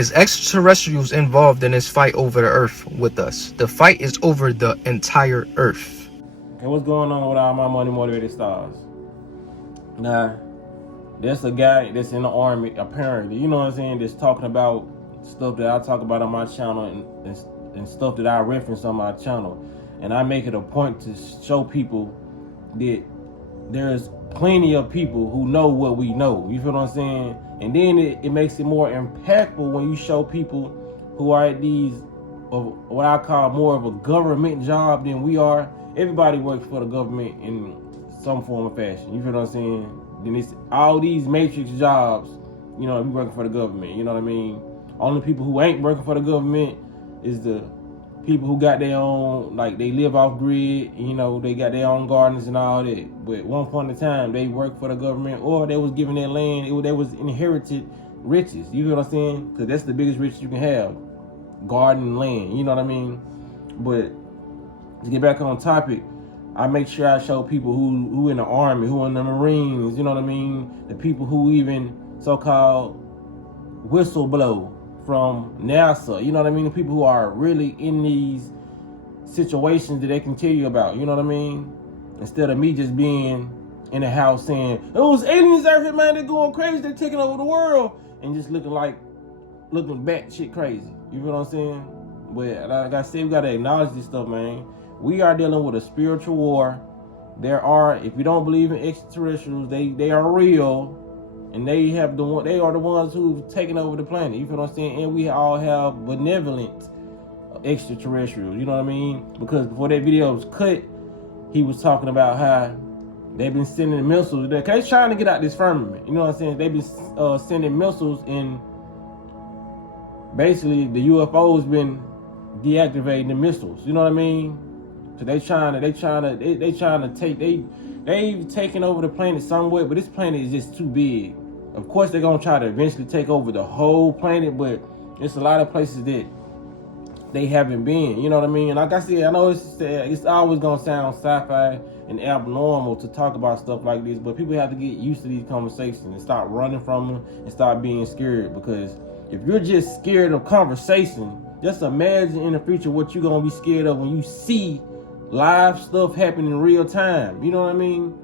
Is extraterrestrials involved in this fight over the earth with us? The fight is over the entire earth. Okay, what's going on with all my money motivated stars? Now, there's a guy that's in the army, apparently, you know what I'm saying, that's talking about stuff that I talk about on my channel and stuff that I reference on my channel. And I make it a point to show people that there's plenty of people who know what we know. You feel what I'm saying? And then it makes it more impactful when you show people who are at these, of what I call more of a government job than we are. Everybody works for the government in some form of fashion. You feel what I'm saying? Then it's all these matrix jobs, you know, we working for the government. You know what I mean? Only people who ain't working for the government is the people who got their own, like they live off grid, you know, they got their own gardens and all that. But at one point in time, they worked for the government, or they was given their land, they was inherited riches. You know what I'm saying? Because that's the biggest riches you can have, garden and land. You know what I mean? But to get back on topic, I make sure I show people who in the army, who in the Marines. You know what I mean? The people who even so-called whistleblow from NASA, you know what I mean? The people who are really in these situations that they can tell you about, you know what I mean? Instead of me just being in the house saying, those aliens out here, man, they're going crazy, they're taking over the world, and just looking back shit crazy. You feel what I'm saying? But like I said, we gotta acknowledge this stuff, man. We are dealing with a spiritual war. There are, if you don't believe in extraterrestrials, they are real. And they are the ones who've taken over the planet. You feel what I'm saying? And we all have benevolent extraterrestrials. You know what I mean? Because before that video was cut, he was talking about how they've been sending missiles. They're trying to get out this firmament. You know what I'm saying? They've been sending missiles, and basically the UFO's been deactivating the missiles. You know what I mean? So they've taken over the planet somewhat, but this planet is just too big. Of course, they're gonna try to eventually take over the whole planet, but it's a lot of places that they haven't been. You know what I mean? And like I said, I know it's always gonna sound sci-fi and abnormal to talk about stuff like this, but people have to get used to these conversations and stop running from them and stop being scared. Because if you're just scared of conversation, just imagine in the future what you're gonna be scared of when you see live stuff happen in real time. You know what I mean?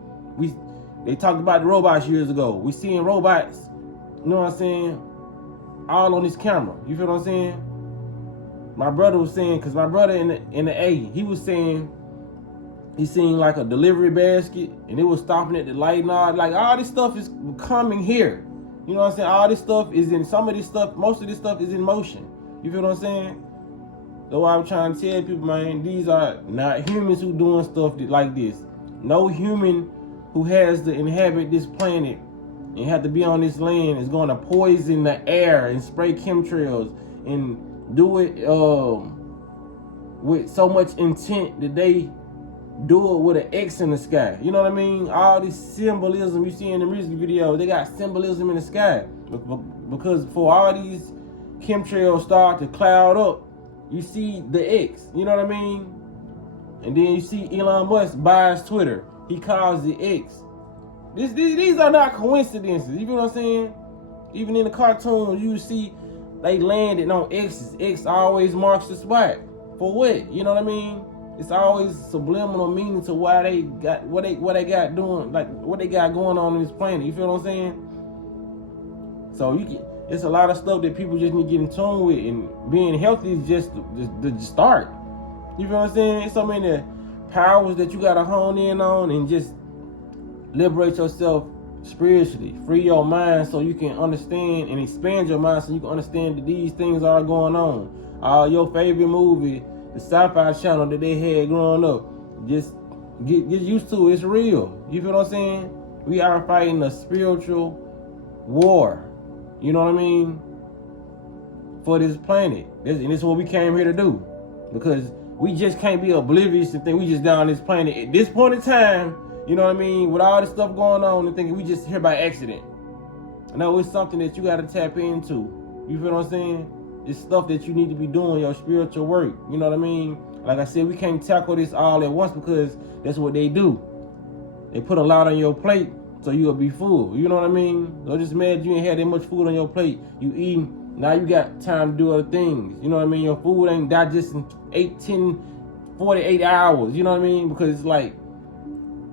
They talked about the robots years ago. We seeing robots, you know what I'm saying, all on this camera. You feel what I'm saying? My brother was saying, because my brother in the A, he was saying he seen like a delivery basket and it was stopping at the light and all. Like, all this stuff is coming here. You know what I'm saying? All this stuff is in, most of this stuff is in motion. You feel what I'm saying? That's why I'm trying to tell people, man, these are not humans who doing stuff like this. No human who has to inhabit this planet and have to be on this land is going to poison the air and spray chemtrails and do it with so much intent that they do it with an X in the sky. You know what I mean? All this symbolism you see in the music videos, they got symbolism in the sky. Because for all these chemtrails start to cloud up, you see the X, you know what I mean? And then you see Elon Musk buys Twitter. He calls it X. These are not coincidences. You feel what I'm saying? Even in the cartoons, you see they landed on X's. X always marks the spot. For what? You know what I mean? It's always subliminal meaning to why they got what they got doing, like what they got going on this planet. You feel what I'm saying? So it's a lot of stuff that people just need to get in tune with, and being healthy is just the start. You feel what I'm saying? It's so many powers that you gotta hone in on and just liberate yourself spiritually. Free your mind so you can understand, and expand your mind so you can understand that these things are going on. Your favorite movie, the sci-fi channel that they had growing up, just get used to it. It's real. You feel what I'm saying? We are fighting a spiritual war. You know what I mean? For this planet. And this is what we came here to do. Because we just can't be oblivious to think we just down this planet at this point in time, you know what I mean, with all this stuff going on, and thinking we just here by accident. No, it's something that you got to tap into. You feel what I'm saying? It's stuff that you need to be doing, your spiritual work. You know what I mean? Like I said, we can't tackle this all at once because that's what they do. They put a lot on your plate so you'll be full. You know what I mean? So just imagine you ain't had that much food on your plate. You eating Now you got time to do other things. You know what I mean? Your food ain't digesting 8, 10, 48 hours. You know what I mean? Because it's like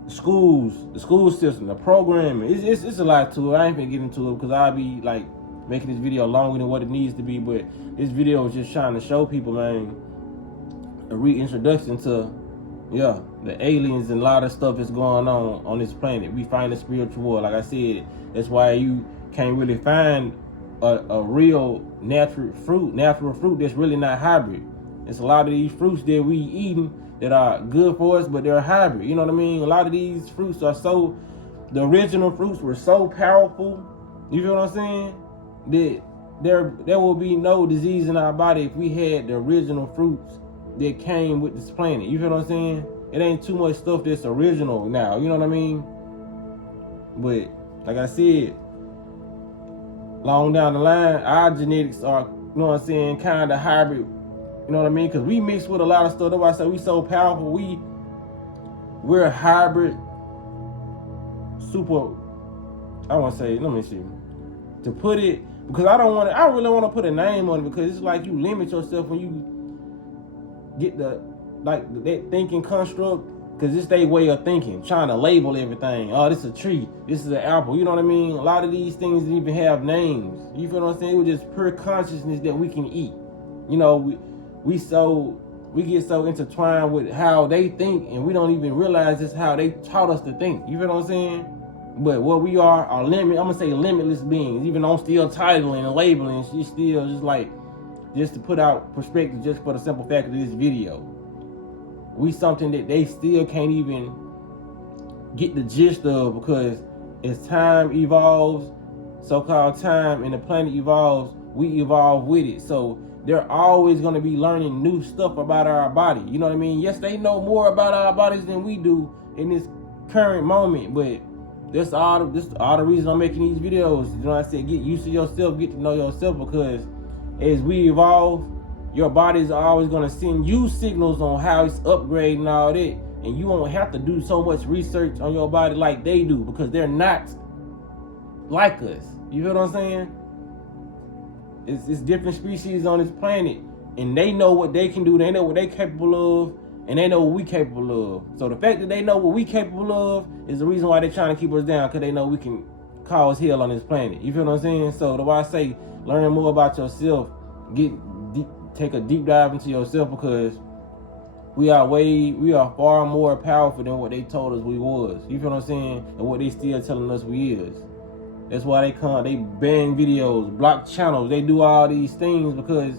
schools, the school system, the programming. It's a lot to it. I ain't gonna get into it because I'll be like making this video longer than what it needs to be. But this video is just trying to show people, man, a reintroduction to, yeah, the aliens and a lot of stuff that's going on this planet. We find the spiritual world. Like I said, that's why you can't really find a real natural fruit that's really not hybrid. It's a lot of these fruits that we eating that are good for us, but they're hybrid. You know what I mean? A lot of these fruits are the original fruits were so powerful. You feel what I'm saying? That there will be no disease in our body if we had the original fruits that came with this planet. You feel what I'm saying? It ain't too much stuff that's original now. You know what I mean? But like I said, long down the line, our genetics are, you know what I'm saying, kind of hybrid. You know what I mean? Because we mix with a lot of stuff. That's why I say we so powerful. We're a hybrid, super. I want to say, let me see, to put it, because I really want to put a name on it, because it's like you limit yourself when you get that thinking construct, because it's their way of thinking, trying to label everything. Oh, this is a tree, this is an apple. You know what I mean? A lot of these things didn't even have names. You feel what I'm saying? It was just pure consciousness that we can eat. You know, we get so intertwined with how they think, and we don't even realize it's how they taught us to think. You feel what I'm saying? But what we are I'm gonna say limitless beings. Even though I'm still titling and labeling, she's still just to put out perspective, just for the simple fact of this video. We something that they still can't even get the gist of, because as time evolves, so-called time, and the planet evolves, we evolve with it. So they're always going to be learning new stuff about our body. You know what I mean? Yes, they know more about our bodies than we do in this current moment, but this all the reason I'm making these videos. You know what I said? Get used to yourself, get to know yourself, because as we evolve, your body's always going to send you signals on how it's upgrading and all that. And you won't have to do so much research on your body like they do, because they're not like us. You feel what I'm saying? It's different species on this planet, and they know what they can do. They know what they're capable of, and they know what we capable of. So the fact that they know what we capable of is the reason why they're trying to keep us down, because they know we can cause hell on this planet. You feel what I'm saying? So the why I say learn more about yourself, take a deep dive into yourself, because we are far more powerful than what they told us we was. You feel what I'm saying? And what they still telling us we is. That's why they ban videos, block channels, they do all these things, because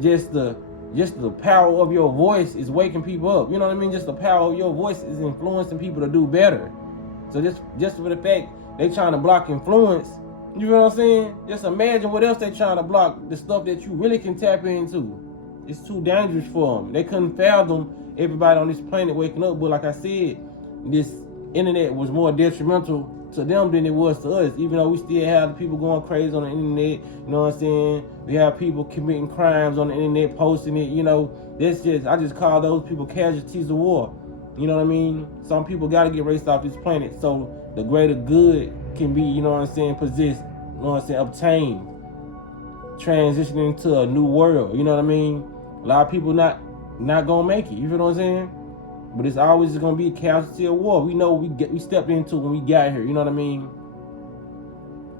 just the power of your voice is waking people up. You know what I mean? Just the power of your voice is influencing people to do better. So just for the fact they trying to block influence, you know what I'm saying? Just imagine what else they trying to block, the stuff that you really can tap into. It's too dangerous for them. They couldn't fathom everybody on this planet waking up. But like I said, this internet was more detrimental to them than it was to us. Even though we still have the people going crazy on the internet, you know what I'm saying? We have people committing crimes on the internet, posting it, you know. I just call those people casualties of war. You know what I mean? Some people got to get erased off this planet so the greater good can be, you know what I'm saying, possessed, you know what I'm saying, obtained, transitioning into a new world. You know what I mean? A lot of people not gonna make it. You feel what I'm saying? But it's always gonna be a casualty of war. We know we stepped into when we got here. You know what I mean?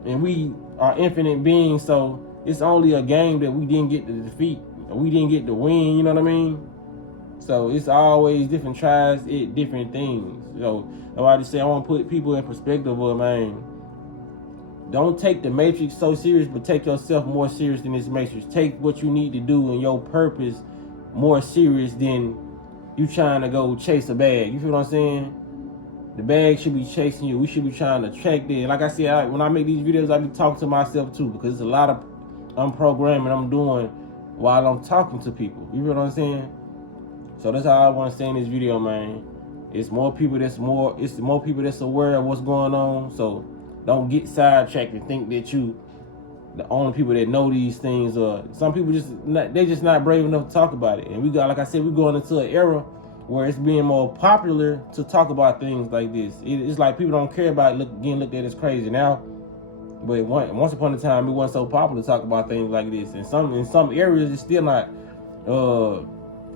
And we are infinite beings, so it's only a game that we didn't get to defeat, or we didn't get to win. You know what I mean? So it's always different tries at different things. So I just say I want to put people in perspective of, man, don't take the Matrix so serious, but take yourself more serious than this Matrix. Take what you need to do and your purpose more serious than you trying to go chase a bag. You feel what I'm saying? The bag should be chasing you. We should be trying to track that. Like I said, when I make these videos, I be talking to myself too, because there's a lot of unprogramming I'm doing while I'm talking to people. You feel what I'm saying? So that's how I want to say in this video, man. It's more people that's more people that's aware of what's going on. So don't get sidetracked and think that you the only people that know these things. Some people they're just not brave enough to talk about it. And like I said, we're going into an era where it's being more popular to talk about things like this. It's like people don't care about getting looked at as crazy. Now But once upon a time, it wasn't so popular to talk about things like this. In some areas, it's still not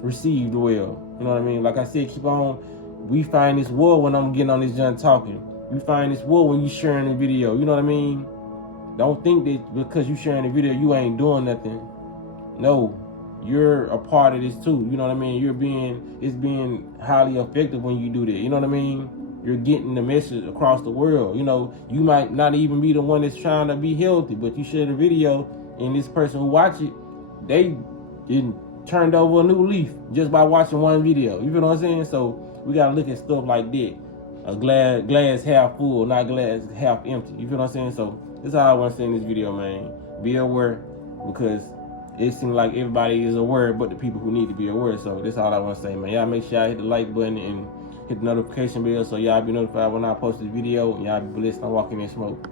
received well. You know what I mean? Like I said, keep on. We find this war when I'm getting on this junk talking. We find this war when you sharing the video. You know what I mean? Don't think that because you sharing the video, you ain't doing nothing. No, you're a part of this too. You know what I mean? It's being highly effective when you do that. You know what I mean? You're getting the message across the world. You know, you might not even be the one that's trying to be healthy, but you share the video, and this person who watch it, they turned over a new leaf just by watching one video. You feel what I'm saying? So we gotta look at stuff like that. A glass half full, not glass half empty. You feel what I'm saying? So that's how I want to say in this video, man. Be aware, because it seems like everybody is aware but the people who need to be aware. So that's all I want to say, man. Y'all make sure y'all hit the like button and hit the notification bell so y'all be notified when I post this video, and y'all be blessed on walking in smoke.